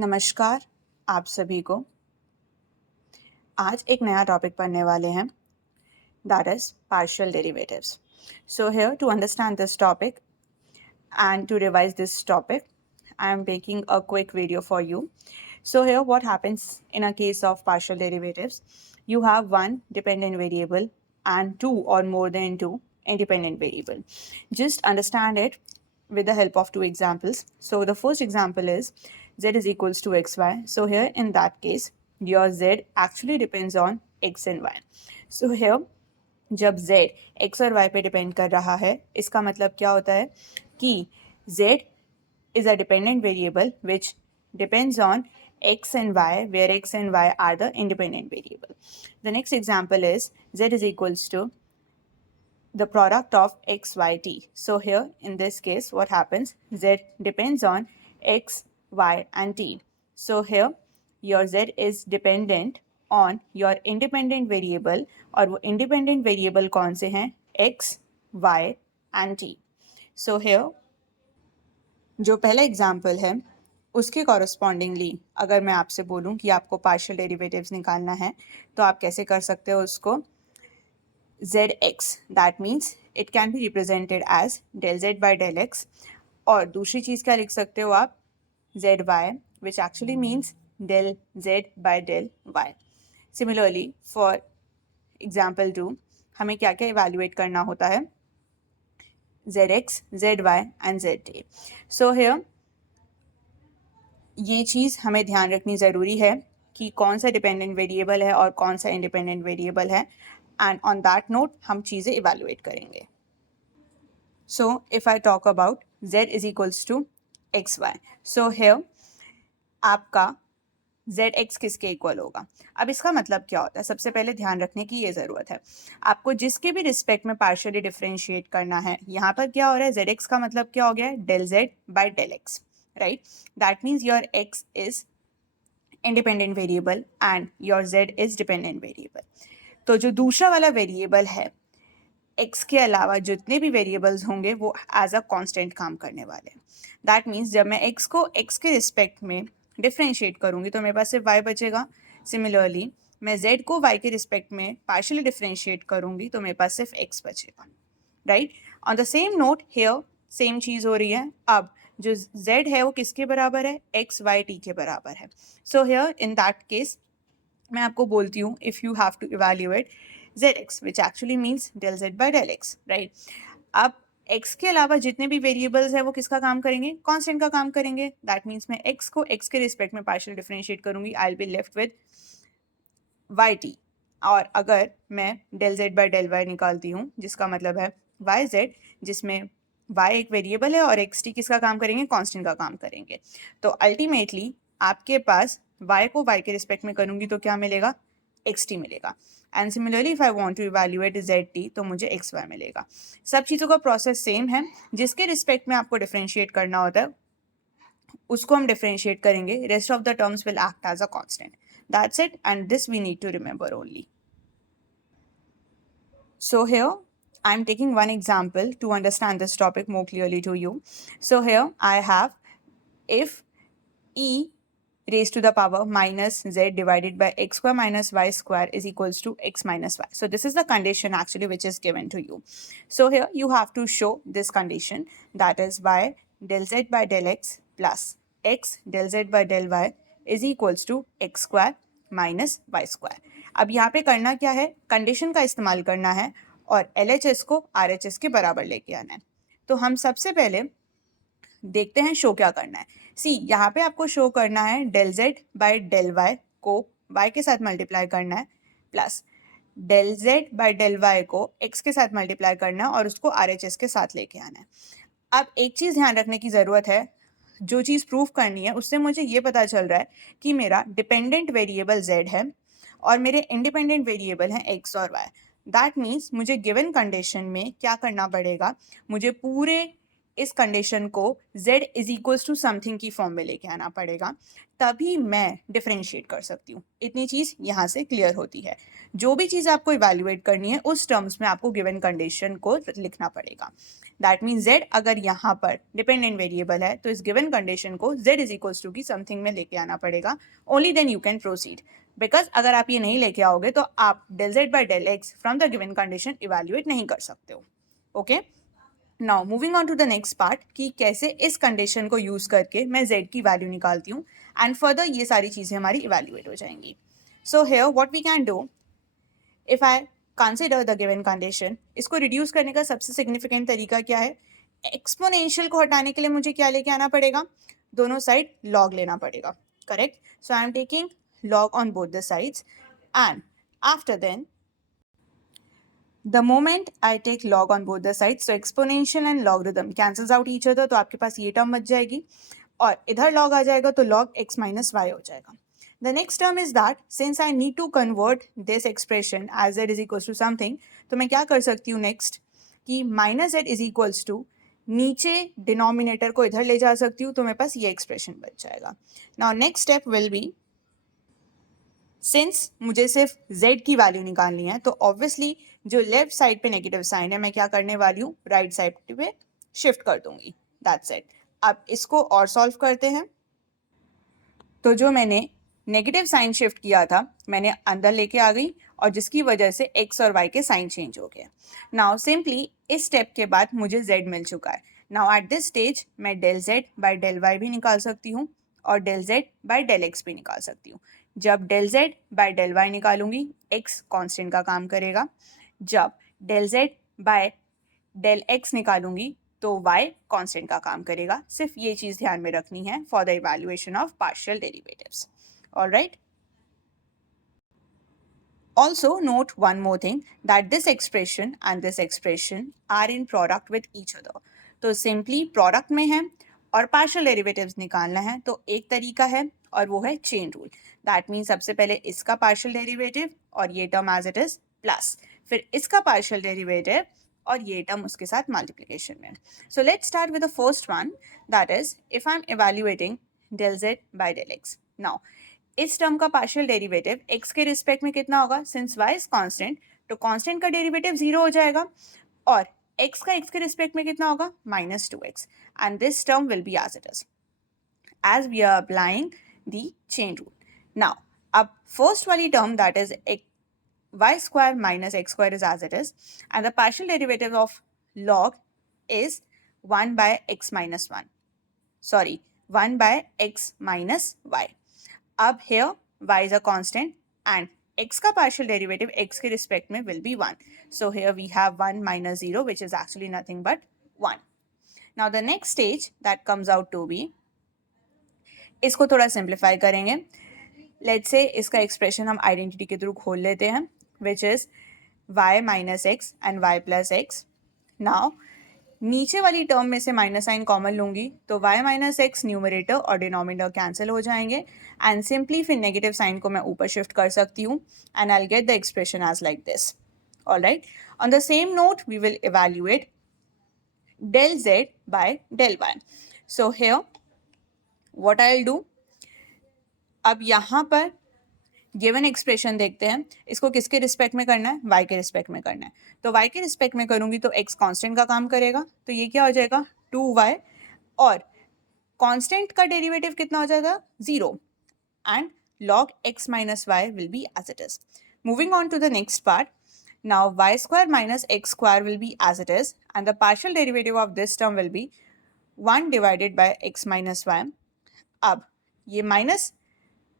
नमस्कार आप सभी को। आज एक नया टॉपिक पढ़ने वाले हैं, that is partial derivatives. So here to understand this topic and to revise this topic, I am making a quick video for you. So here what happens in a case of partial derivatives, you have one dependent variable and two or more than two independent variable. Just understand it with the help of two examples. So the first example is z is equals to xy. So here in that case, your z actually depends on x and y. So here जब z x और y पे depend कर रहा है, इसका मतलब क्या होता है कि z is a dependent variable which depends on x and y, where x and y are the independent variable. The next example is z is equals to the product of x, y, t. So here in this case what happens, z depends on x, y and t. So here your z is dependent on your independent variable, और वो independent variable कौन से हैं, x, y and t. So here जो पहला example है उसके correspondingly अगर मैं आपसे बोलूं कि आपको पार्शियल डेरिवेटिव्स निकालना है तो आप कैसे कर सकते हो उसको, zx, that means it can be represented as del z by del x, और दूसरी चीज़ क्या लिख सकते हो आप, zy, which actually means del z by del y. Similarly for example 2 हमें क्या क्या इवेल्युएट करना होता है, zx, zy and zt. So here ये चीज़ हमें ध्यान रखनी ज़रूरी है कि कौन सा डिपेंडेंट वेरिएबल है और कौन सा इंडिपेंडेंट वेरिएबल है, एंड ऑन दैट नोट हम चीज़ें इवेल्युएट करेंगे. So if I talk about z is equals to X Y, so here आपका zx किसके इक्वल होगा. अब इसका मतलब क्या होता है, सबसे पहले ध्यान रखने की ये ज़रूरत है, आपको जिसके भी रिस्पेक्ट में पार्शियली डिफरेंशिएट करना है, यहाँ पर क्या हो रहा है, zx का मतलब क्या हो गया है, del z by del x, right? That means your x is independent variable and your z is dependent variable. तो जो दूसरा वाला वेरिएबल है, x के अलावा जितने भी वेरिएबल्स होंगे वो एज अ कांस्टेंट काम करने वाले हैं. दैट मीन्स जब मैं x को x के रिस्पेक्ट में डिफरेंशिएट करूँगी तो मेरे पास सिर्फ y बचेगा. सिमिलरली मैं z को y के रिस्पेक्ट में पार्शियली डिफरेंशिएट करूँगी तो मेरे पास सिर्फ x बचेगा, right. On the same note here same चीज़ हो रही है. अब जो z है वो किसके बराबर है, x, y, t के बराबर है. So here in that case मैं आपको बोलती हूँ, if you have to evaluate zx which actually means del z by del x, right? अब x के अलावा जितने भी वेरिएबल्स हैं वो किसका काम करेंगे, कांस्टेंट का काम करेंगे. दैट मीन्स मैं x को x के रिस्पेक्ट में पार्शियल डिफरेंशिएट करूंगी, I will be left with yt. और अगर मैं del z by del y निकालती हूँ जिसका मतलब है yz, जिसमें y एक वेरिएबल है और xt किसका काम करेंगे, कांस्टेंट का काम करेंगे. तो अल्टीमेटली आपके पास y को y के रिस्पेक्ट में करूँगी तो क्या मिलेगा, xt मिलेगा. And similarly if I want to evaluate zt तो मुझे xy मिलेगा. सब चीज़ों का प्रोसेस सेम है, जिसके रिस्पेक्ट में आपको डिफरेंशिएट करना होता है उसको हम डिफरेंशिएट करेंगे, rest of the terms will act as a constant. That's it, and this we need to remember only. So here I am taking one example to understand this topic more clearly to you. So here I have, if e raised to the power minus z divided by x square minus y square is equals to x minus y. So this is the condition actually which is given to you. So here you have to show this condition, that is y del z by del x plus x del z by del y is equals to x square minus y square. अब यहाँ पे करना क्या है, condition का इस्तेमाल करना है और LHS को RHS के बराबर लेके आना है. तो हम सबसे पहले देखते हैं शो क्या करना है. सी यहाँ पे आपको शो करना है del z by del y को y के साथ मल्टीप्लाई करना है, plus del z by del y को x के साथ मल्टीप्लाई करना है और उसको RHS के साथ लेके आना है. अब एक चीज़ ध्यान रखने की ज़रूरत है, जो चीज़ प्रूव करनी है उससे मुझे ये पता चल रहा है कि मेरा डिपेंडेंट वेरिएबल z है और मेरे इंडिपेंडेंट वेरिएबल हैं x और y. दैट मीन्स मुझे गिवन कंडीशन में क्या करना पड़ेगा, मुझे पूरे इस कंडीशन को z is equals to something की फॉर्म में लेके आना पड़ेगा, तभी मैं डिफरेंशिएट कर सकती हूँ। इतनी चीज़ यहाँ से क्लियर होती है। जो भी चीज़ आपको इवैल्यूएट करनी है उस टर्म्स में आपको गिवन कंडीशन को लिखना पड़ेगा। दैट मीन्स z अगर यहाँ पर डिपेंडेंट वेरिएबल है तो इस गिवन कंडीशन को z इज इक्वल्स टू की समथिंग में लेके आना पड़ेगा, only then you can proceed. Because अगर आप ये नहीं लेके आओगे तो आप del z by del x from the given condition evaluate नहीं कर सकते हो। Okay, now moving on to the next part कि कैसे इस कंडीशन को यूज करके मैं z की वैल्यू निकालती हूँ एंड फर्दर ये सारी चीज़ें हमारी इवैल्यूएट हो जाएंगी। So here what we can do, if I consider the given condition, इसको रिड्यूस करने का सबसे सिग्निफिकेंट तरीका क्या है? एक्सपोनेंशियल को हटाने के लिए मुझे क्या लेके आना पड़ेगा? दोनों साइड लॉग लेना पड़ेगा, correct? So I am taking log on both the sides, and after then the moment I take log on both the sides, so exponential and logarithm cancels out each other, तो आपके पास ये term बच जाएगी और इधर log आ जाएगा तो log x minus y हो जाएगा। The next term is that since I need to convert this expression as z is equals to something, तो मैं क्या कर सकती हूँ next कि minus z is equals to नीचे डिनोमिनेटर को इधर ले जा सकती हूँ, तो मेरे पास ये एक्सप्रेशन बच जाएगा। Now next step will be, since मुझे सिर्फ z की वैल्यू निकालनी है तो ऑब्वियसली जो लेफ्ट साइड पे नेगेटिव साइन है मैं क्या करने वाली हूँ, राइट साइड पे शिफ्ट कर दूंगी। That's it. अब इसको और सॉल्व करते हैं। तो जो मैंने नेगेटिव साइन शिफ्ट किया था मैंने अंदर लेके आ गई और जिसकी वजह से x और y के साइन चेंज हो गए। नाउ सिंपली इस स्टेप के बाद मुझे z मिल चुका है। नाउ एट दिस स्टेज मैं del z bye del y भी निकाल सकती हूँ और del z bye del x भी निकाल सकती हूँ। जब del z bye del y निकालूंगी x कांस्टेंट का काम करेगा, जब del z bye del x निकालूंगी तो y कांस्टेंट का काम करेगा। सिर्फ ये चीज़ ध्यान में रखनी है for the evaluation of partial derivatives. Alright, also note one more thing that this expression and this expression are in product with each other. तो simply product में है और partial derivatives निकालना है तो एक तरीका है और वो है chain rule. That means सबसे पहले इसका partial derivative और ये term as it is plus फिर इसका partial derivative और ये term उसके साथ multiplication में। So let's start with the first one, that is if I'm evaluating del z by del x. Now इस टर्म का पार्शियल डेरिवेटिव x के रिस्पेक्ट में कितना होगा? सिंस y इज कांस्टेंट तो कांस्टेंट का डेरिवेटिव 0 हो जाएगा और x का x के रिस्पेक्ट में कितना होगा? -2x and this term will be as it is as we are applying the chain rule. Now अब फर्स्ट वाली term that is y square minus x square is as it is and the partial derivative of log is 1 by x minus 1, sorry 1 by x minus y. अब here y is a constant and x का partial derivative x के respect में will be 1. So here we have 1 minus 0 which is actually nothing but 1. Now the next stage that comes out to be, इसको थोड़ा simplify करेंगे। Let's say इसका expression हम identity के through खोल लेते हैं which is y minus x and y plus x. Now नीचे वाली टर्म में से माइनस साइन कॉमन लूंगी तो y माइनस एक्स न्यूमरेटर और डिनोमिनेटर कैंसिल हो जाएंगे एंड सिंपली फिर नेगेटिव साइन को मैं ऊपर शिफ्ट कर सकती हूँ and I will get the expression as like this. Alright, on the same note we will evaluate del z by del y. So here what I will do, अब यहाँ पर given expression देखते हैं, इसको किसके रिस्पेक्ट में करना है? y के रिस्पेक्ट में करना है। तो y के रिस्पेक्ट में करूंगी तो x कांस्टेंट का काम करेगा तो ये क्या हो जाएगा? 2y और कांस्टेंट का डेरिवेटिव कितना हो जाएगा? 0 and log x minus y will be as it is. Moving on to the next part. Now y square minus x square will be as it is and the partial derivative of this term will be 1 divided by x minus y. अब ये minus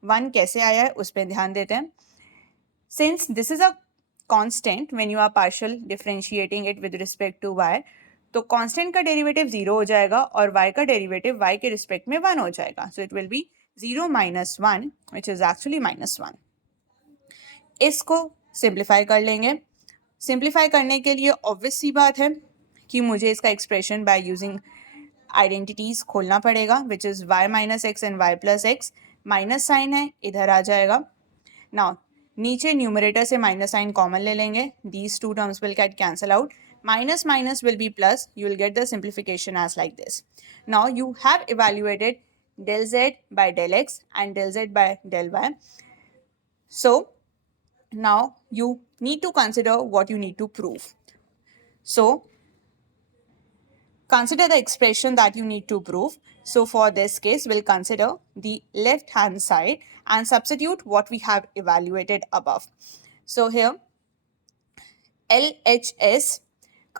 1 कैसे आया है उस पर ध्यान देते हैं। Since this is a constant when you are partial differentiating it with respect to y तो कांस्टेंट का डेरिवेटिव 0 हो जाएगा और y का डेरिवेटिव y के रिस्पेक्ट में 1 हो जाएगा। So it will be 0 minus 1 which is actually -1. इसको सिंप्लीफाई कर लेंगे। सिंप्लीफाई करने के लिए ऑब्वियस सी बात है कि मुझे इसका एक्सप्रेशन बाय यूजिंग आइडेंटिटीज खोलना पड़ेगा which is y minus X and y plus X. Minus sign है इधर आ जाएगा। नाउ नीचे न्यूमरेटर से माइनस साइन कॉमन ले लेंगे, these two terms will get cancel out minus minus will be plus. You will get the simplification as like this. Now you have evaluated del z by del x and del z by del y. So now you need to consider what you need to prove. So consider the expression that you need to prove. So for this case, we'll consider the left hand side and substitute what we have evaluated above. So here LHS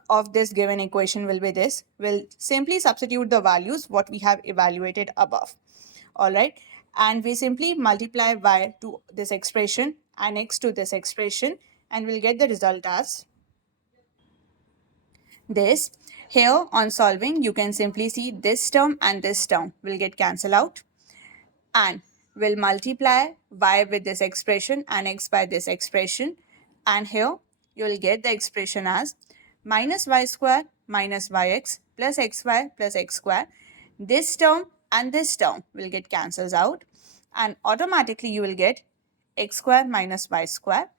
of this given equation will be this. We'll simply substitute the values what we have evaluated above. All right. And we simply multiply y to this expression and x to this expression, and we'll get the result as this. Here on solving, you can simply see this term and this term will get cancelled out, and we'll multiply y with this expression and x by this expression, and here you will get the expression as minus y square minus yx plus xy plus x square. This term and this term will get cancelled out, and automatically you will get x square minus y square,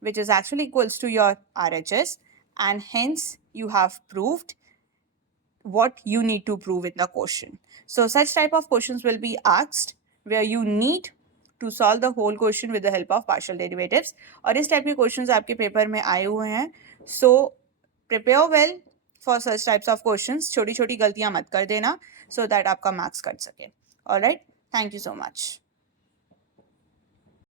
which is actually equals to your RHS, and hence you have proved what you need to prove in the question. So such type of questions will be asked where you need to solve the whole question with the help of partial derivatives, और इस type के questions आपके paper में आए हुए हैं. So prepare well for such types of questions. छोटी छोटी गलतियां मत कर देना so that आपका मार्क्स कट सके. All right, thank you so much.